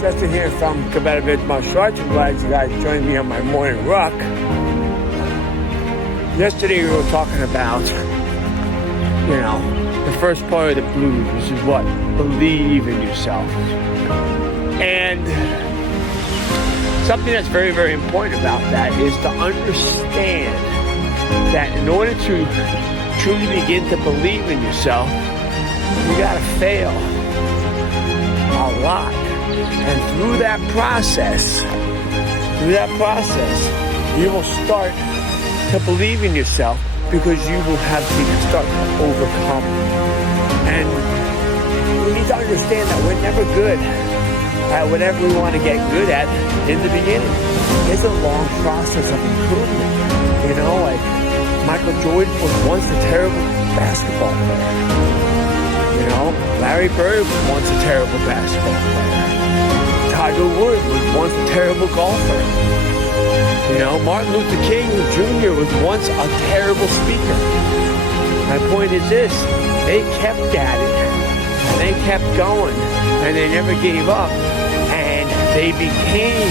Justin here from Combative Martial Arts. I'm glad you guys joined me on my morning ruck. Yesterday we were talking about, the first part of the blues, which is what? Believe in yourself. And something that's very, very important about that is to understand that in order to truly begin to believe in yourself, you gotta fail a lot. And through that process, you will start to believe in yourself because you will have to start to overcome. And we need to understand that we're never good at whatever we want to get good at in the beginning. It's a long process of improvement. Like Michael Jordan was once a terrible basketball player. Larry Bird was once a terrible basketball player. Tiger Woods was once a terrible golfer. Martin Luther King Jr. was once a terrible speaker. My point is this: they kept at it, and they kept going, and they never gave up, and they became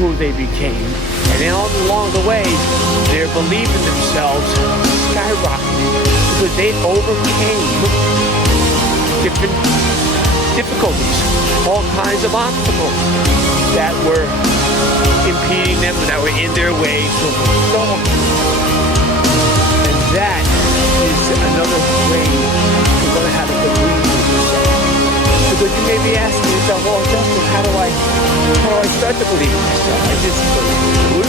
who they became. And then all along the way, their belief in themselves skyrocketed because they overcame different difficulties, all kinds of obstacles that were impeding them, that were in their way, so on. And that is another way to learn how to believe in yourself. Because you may be asking yourself, well, Justin, how do I start to believe in myself? I just believe.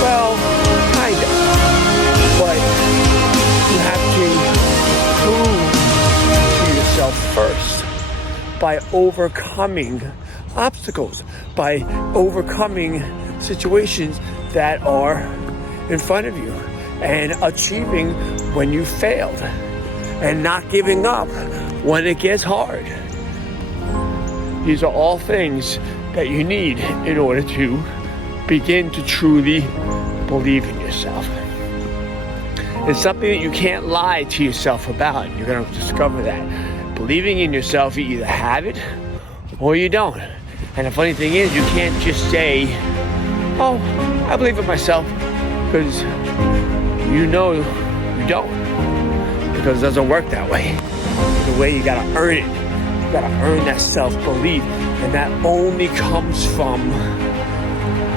Well, kind of. But you have to prove to yourself first by overcoming obstacles, by overcoming situations that are in front of you, and achieving when you failed, and not giving up when it gets hard. These are all things that you need in order to begin to truly believe in yourself. It's something that you can't lie to yourself about. You're going to discover that. Believing in yourself, you either have it or you don't. And the funny thing is, you can't just say, oh, I believe in myself, because you don't. Because it doesn't work that way. The way you gotta earn it. You gotta earn that self-belief. And that only comes from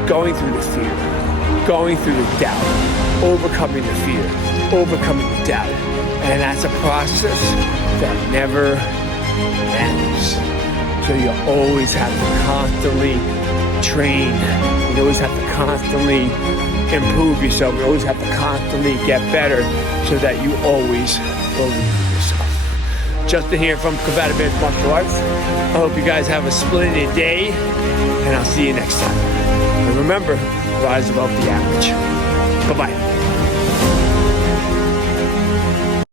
going through the fear, going through the doubt, overcoming the fear, overcoming the doubt. And that's a process that never ends. So you always have to constantly train. You always have to constantly improve yourself. You always have to constantly get better so that you always believe in yourself. Justin here from Combative Martial Arts. I hope you guys have a splendid day, and I'll see you next time. And remember, rise above the average. Bye-bye.